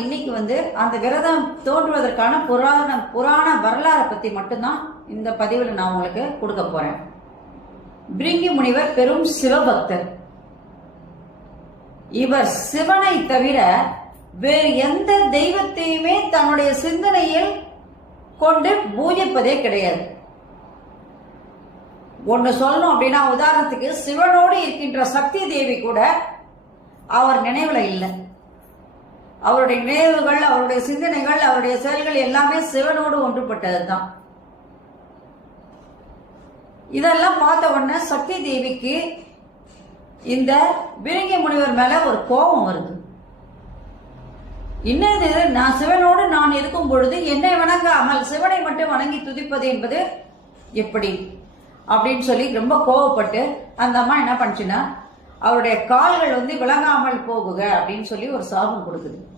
இன்னைக்கு அந்த விரதம் தோன்றுவதற்கான புராண வரலாறை பத்தி மட்டும்தான் இந்த பதிவில் நான் உங்களுக்கு கொடுக்க போறேன். பிரிங்கி முனிவர் பெரும் சிவபக்தர். இவர் சிவனை தவிர வேறு எந்த தெய்வத்தையுமே தன்னுடைய சிந்தனையில் கொண்டு பூஜிப்பதே கிடையாது. ஒன்னு சொல்லணும் அப்படின்னா, உதாரணத்துக்கு சிவனோடு இருக்கின்ற சக்தி தேவி கூட அவர் நினைவுல இல்லை. அவருடைய நினைவுகள், அவருடைய சிந்தனைகள், அவருடைய செயல்கள் எல்லாமே சிவனோடு ஒன்றுபட்டதுதான். இதெல்லாம் பார்த்த உடனே சக்தி தேவிக்கு இந்த பிரிங்கி முனிவர் மேல ஒரு கோபம் வருது. இன்னது, நான் சிவனோடு நான் இருக்கும் பொழுது என்னை வணங்காமல் சிவனை மட்டும் வணங்கி துதிப்பது என்பது எப்படி அப்படின்னு சொல்லி ரொம்ப கோவப்பட்டு அந்த அம்மா என்ன பண்ணுச்சுன்னா, அவருடைய கால்கள் விளங்காமல் போகுக அப்படின்னு சொல்லி ஒரு சாபம் கொடுக்குது.